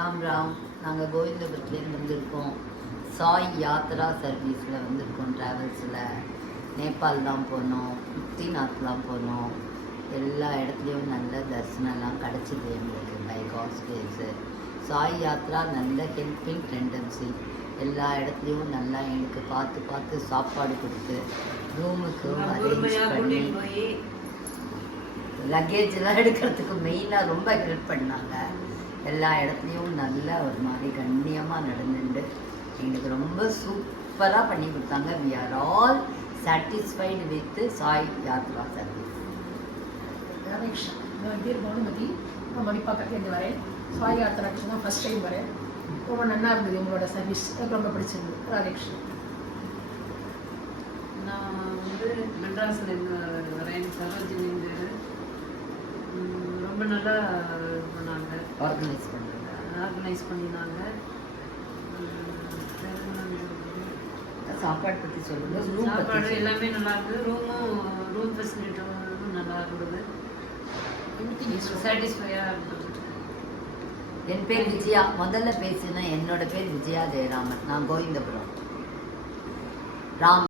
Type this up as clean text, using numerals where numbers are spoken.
ராம் ராம். நாங்கள் கோவிந்தபுரத்துலேருந்து வந்திருக்கோம். சாய் யாத்ரா சர்வீஸில் வந்திருக்கோம். ட்ராவல்ஸில் நேபாள் தான் போனோம், முக்திநாத்லாம் போனோம். எல்லா இடத்துலையும் நல்ல தரிசனம்லாம் கிடச்சிது எங்களுக்கு by God's grace. Sai Yatra நல்ல ஹெல்பிங் டெண்டன்சி. எல்லா இடத்துலையும் நல்லா எங்களுக்கு பார்த்து பார்த்து சாப்பாடு கொடுத்து ரூமுக்கு அரேஞ்ச் பண்ணி லக்கேஜெலாம் எடுக்கிறதுக்கு மெயினாக ரொம்ப ஹெல்ப் பண்ணாங்க. எல்லா இடத்துலையும் நல்லா ஒரு மாதிரி கண்ணியமாக நடந்துட்டு எங்களுக்கு ரொம்ப சூப்பராக பண்ணி கொடுத்தாங்க. We are all satisfied with Sai Yatra service. Ramesh நான் பேர் பானுமதி. நான் மணிப்பாக்கத்துலேருந்து வரேன். சாய் யாத்ராக்கு தான் ஃபஸ்ட் டைம் வரேன். ரொம்ப நல்லா இருந்தது உங்களோட சர்வீஸ், எனக்கு ரொம்ப பிடிச்சிருந்தது. ராமேஷ் நான் வந்து மெட்ராஸ்லேருந்து வரேன். சரோஜினிந்து ரொம்ப நல்லா பண்ணாங்க, ஆர்கனைஸ் பண்ணினாங்க. சாப்பாடு பற்றி சொல்லுங்கள். சாப்பாடு எல்லாமே நல்லா இருந்தது. ரூம் ஃபெசிலிட்டியும் நல்லா இருந்தது. சாட்டிஸ்ஃபையாக இருந்தது. என் பேர் விஜயா. முதல்ல பேசினேன். என்னோட பேர் விஜயா ஜெயராமன். நான் கோவிந்தபுரம். ராம்